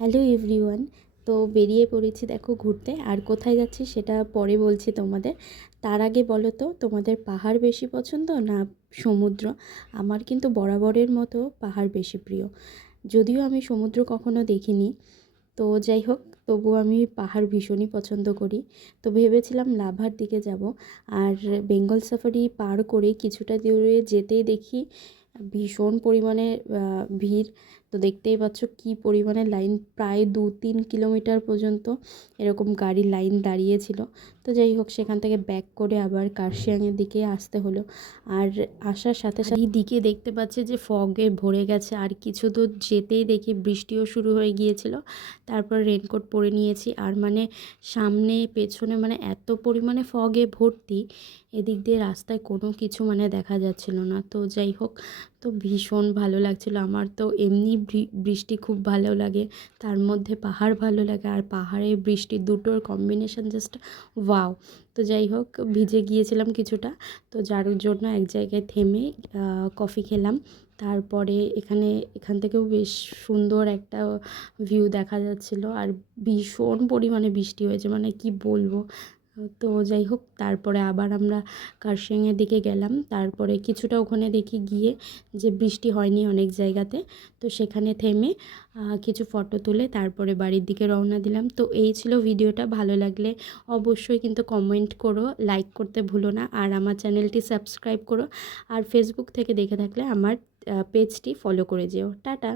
Hello everyone. তো বেরিয়ে পড়েছি দেখো ঘুরতে। আর কোথায় যাচ্ছি সেটা পরে বলছি তোমাদের। তার আগে বলো তো, তোমাদের পাহাড় বেশি পছন্দ না সমুদ্র? আমার কিন্তু বরাবরের মতো পাহাড় বেশি প্রিয়, যদিও আমি সমুদ্র কখনো দেখিনি। তো যাই হোক, তবুও আমি পাহাড় ভীষণই পছন্দ করি। তো ভেবেছিলাম লাভার দিকে যাব। আর বেঙ্গল সাফারি পার করে কিছুটা দূরে যেতেই দেখি ভীষণ পরিমাণে ভিড়। তো দেখতেই পাচ্ছ কী পরিমাণে লাইন, প্রায় 2-3 কিলোমিটার পর্যন্ত এরকম গাড়ির লাইন দাঁড়িয়েছিল। তো যাই হোক, সেখান থেকে ব্যাক করে আবার কার্শিয়াংয়ের দিকে আসতে হলো। আর আসার সাথে সাথে দিকে দেখতে পাচ্ছি যে ফগে ভরে গেছে, আর কিছু দূর যেতেই দেখি বৃষ্টিও শুরু হয়ে গিয়েছিল। তারপর রেনকোট পরে নিয়েছি। আর মানে সামনে পেছনে মানে এত পরিমাণে ফগে ভর্তি, এদিক দিয়ে রাস্তায় কোনো কিছু মানে দেখা যাচ্ছিল না। তো যাই হোক, তো ভীষণ ভালো লাগছিল। আমার তো এমনি বৃষ্টি খুব ভালো লাগে, তার মধ্যে পাহাড় ভালো লাগে, আর পাহাড়ে বৃষ্টি দুটোর কম্বিনেশন জাস্ট ওয়াও। তো যাই হোক, ভিজে গিয়েছিলাম কিছুটা। তো যার জন্য এক জায়গায় থেমে কফি খেলাম। তারপরে এখান থেকেও বেশ সুন্দর একটা ভিউ দেখা যাচ্ছিল, আর ভীষণ পরিমাণে বৃষ্টি হয়েছে, মানে কি বলবো। তো যাই হোক, তারপরে আবার আমরা কার্শিয়াংয়ের দিকে গেলাম। তারপরে কিছুটা ওখানে দেখি গিয়ে যে বৃষ্টি হয়নি অনেক জায়গাতে। তো সেখানে থেমে কিছু ফটো তুলে তারপরে বাড়ির দিকে রওনা দিলাম। তো এই ছিল ভিডিওটা। ভালো লাগলে অবশ্যই কিন্তু কমেন্ট করো, লাইক করতে ভুলো না, আর আমার চ্যানেলটি সাবস্ক্রাইব করো। আর ফেসবুক থেকে দেখে থাকলে আমার পেজটি ফলো করে যেও। টাটা।